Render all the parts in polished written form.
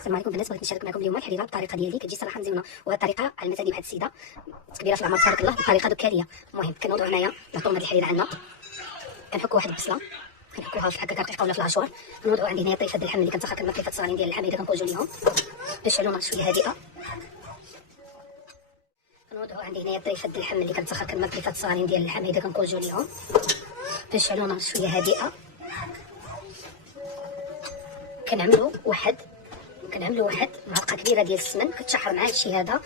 السلام عليكم البنات، بغيت نشارك معكم اليوم الحريره بالطريقه ديالي. كتجي صراحه مزيونه، وهذه الطريقه على المثال ديال واحد السيده كبيره في العمر تبارك الله بطريقه ذكريه. المهم كنوضعوا هنايا نعطيو هذه الحريره عندنا، كنحكوا واحد البصله كنحكوها في هكا دقيقه ولا في 10. كنوضعوا عندي هنايا طريفه اللحم اللي كنسخن كنمر طريفات صغارين ديال اللحم اللي كنخرجوا ليهم بشعلونه شويه هادئه. كنوضعوا عندي هنايا طريفه اللحم اللي كنسخن كنمر طريفات صغارين ديال اللحم اللي كنخرجوا ليهم بشعلونه شويه هادئه. كنعملوا واحد معلقه كبيره ديال السمن كتشحر مع هادشي هذا.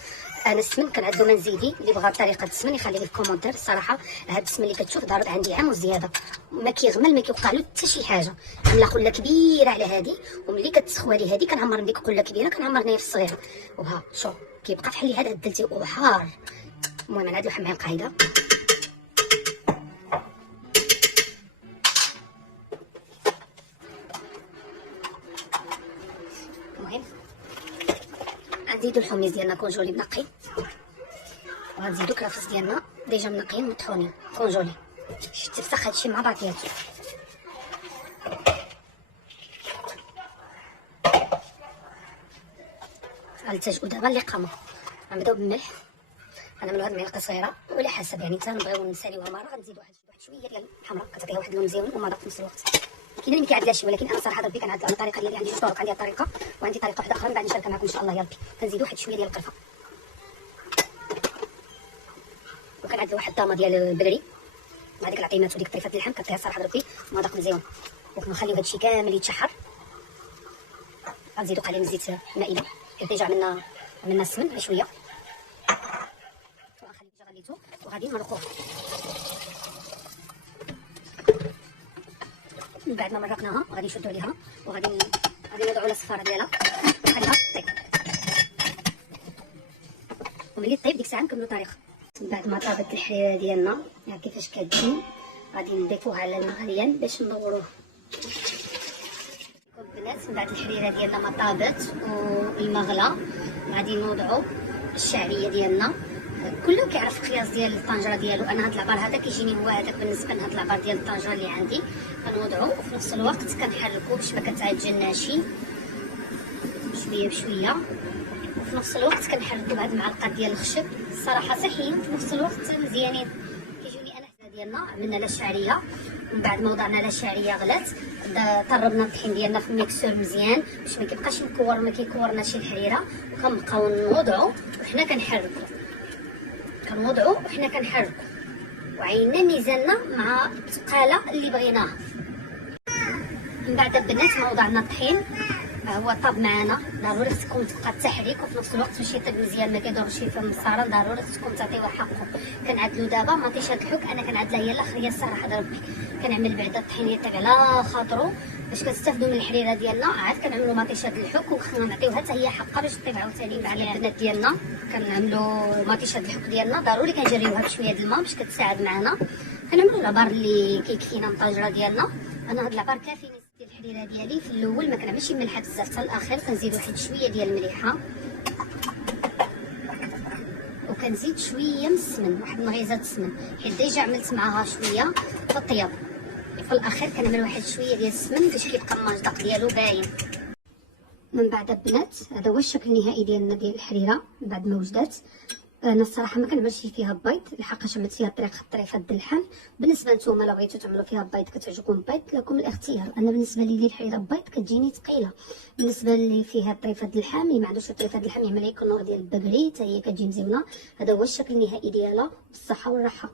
انا السمن كنعدو ما نزيدي، اللي بغى طريقه السمن يخلي لي في الكومونتير. الصراحه هاد السمن اللي كتشوف ضارب عندي عام وزياده، ما كيغمل ما كيوقع له حتى شي حاجه. عامله قله كبيره على هادي، وملي كتسخوى لي هادي كنعمر من ديك قله كبيره كنعمر هنايا في الصغيره، وها شوف كيبقى فحال هذا دلتي وحار. المهم انا هادي واحد المعلقه هيدا. المهم غنزيدو الحميص ديالنا كونجولي منقي، وغنزيدو كرافس ديالنا ديجا منقيين مطحونين كونجولي. شتي تفسخ هادشي مع بعضياتو. غنلتجئو دابا للقامه. غنبداو بالملح، غنعملو هاد المعلقه صغيره وعلى حسب، يعني حتى نبغيو نساليوها مره غنزيدو واحد شويه ديال الحمراء كتعطيها واحد اللون مزيون ومذاق في نفس الوقت. كاين اللي ما كيعدلهاش شي، ولكن انا صراحه ربي كنعدل على الطريقه ديالي. عندي جوج طرق، عندي الطريقه وعندي طريقه واحده اخرى من بعد نشاركها معكم ان شاء الله يا ربي. كنزيدو واحد شويه ديال القرفه، وكنعدلو واحد الطامه ديال البدري مع ديك العطيمات وديك طريفه اللحم كتعطيها صراحه ربي مذاق مزيون. وكنخليو هادشي كامل يتشحر. غنزيدو قليل من الزيت مائده، حيت ديجا عملنا السمن بشويه، وغنخلي ديجا غليتو وغادي نمرقوه. من بعد ما مرقناها غادي نشدو عليها وغادي نوضعو على الصفاره ديالها نخليها طيب، وملي طيب ديك الساعه نكملو الطريقه. من بعد ما طابت الحريره ديالنا كيفاش كتجي غادي نضيفوها على الماء غليان باش ندوروه. البنات من بعد الحريره ديالنا ما طابت والماء غلا غادي نوضعو الشعريه ديالنا. كله كيعرف القياس ديال الطنجره ديالو. انا هاد العبار هذا كيجيني هو هذاك بالنسبه لهاد العبار ديال الطنجره اللي عندي. كنوضعو وفي نفس الوقت كنحركو باش ما كتعجناش شويه بشويه، وفي نفس الوقت كنحركو بهاد المعلقات ديال الخشب الصراحه صحيين في نفس الوقت مزيانين. كيجوني انا ديالنا عملنا لا الشعريه، ومن بعد ما وضعنا لا الشعريه غلات طربنا الطحين ديالنا في الميكسور مزيان باش ما كيبقاش مكور ما كيكورناش الحريره، وكنبقاو نوضعو وحنا كنحركو وعينا ميزاننا مع الثقاله اللي بغيناها. من بعد البنات ما وضعنا الطحين هو طاب معنا، ضروري خصكم تبقى التحريك وفي نفس الوقت باش يطيب مزيان ما كيدورش في المصاره. ضروري خصكم تعطيوه حقه. كنعدلو دابا مطيشه الحك، انا كنعدلها هي الاخريه الصراحه ربي. كنعمل بعدا الطحين يطيب على خاطرو باش كنستافدوا من الحريره ديالنا. عاد كنعملوا مطيشه الحك وكنعطيوها حتى هي حقها باش تطيب عاوتاني مع البنات ديالنا. كنعملوا مطيشه الحك ديالنا ضروري كنجريوها بشويه د الماء باش كتساعد معنا. كنعملوا العبار اللي كيكفينا من الطنجره ديالنا. انا هاد العبار كافي ديال الحريره ديالي. في الاول ما كنعملش ملحه بزاف، حتى الاخير كنزيد واحد شويه ديال المليحه، وكنزيد شويه من السمن، واحد المغيزه السمن حيت ديجا عملت معاها شويه في الطياب. في الاخير كنعمل واحد شويه ديال السمن باش كيبقى المصداق ديالو باين. من بعد البنات هذا هو الشكل النهائي ديالنا ديال الحريره من بعد ما وجدات. انا الصراحه ما كنعملش فيها بيض لحقاش عملت فيها طريقه اللحم. بالنسبه نتوما لو بغيتو تعملوا فيها بيض كتعجبكم بيض لكم الاختيار. انا بالنسبه لي الحريره بيض كتجيني ثقيله. بالنسبه اللي فيها طريفه اللحم اللي ما عندوش طريفه اللحم يعمل ليك النوع ديال البقري حتى هي كتجي مزيونه. هذا هو الشكل النهائي ديالها بالصحه والراحه.